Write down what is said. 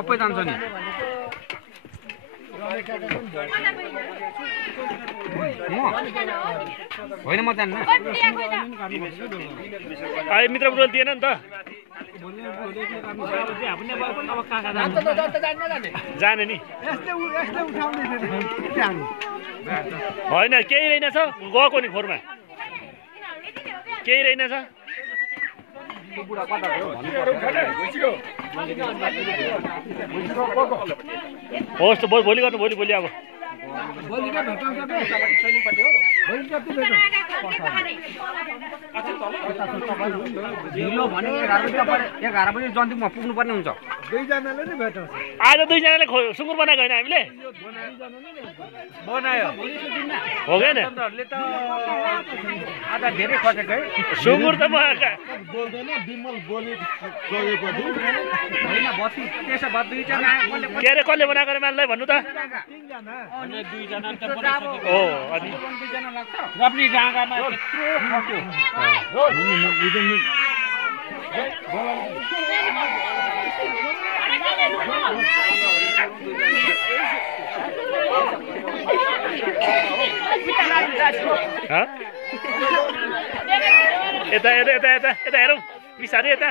सबै जान्छ नि होइन म जान्न आइ मित्र बुढो दिएन नि त जाने नि होइन केही रहेनछ गएको नि खोरमा केही रहेनछ होस् त भोलि गर्नु भोलि अब ढिलो भने 11 बजी जन्तिकमा पुग्नु पर्ने हुन्छ आज दुईजनाले सुँगुर बनाएको होइन हामीले हो क्या आज धेरै खसेको है सुँगुर त के अरे कसले बनाएको अरे मान्छेलाई भन्नु त हो अनि यता हेरौँ बिस्तारै यता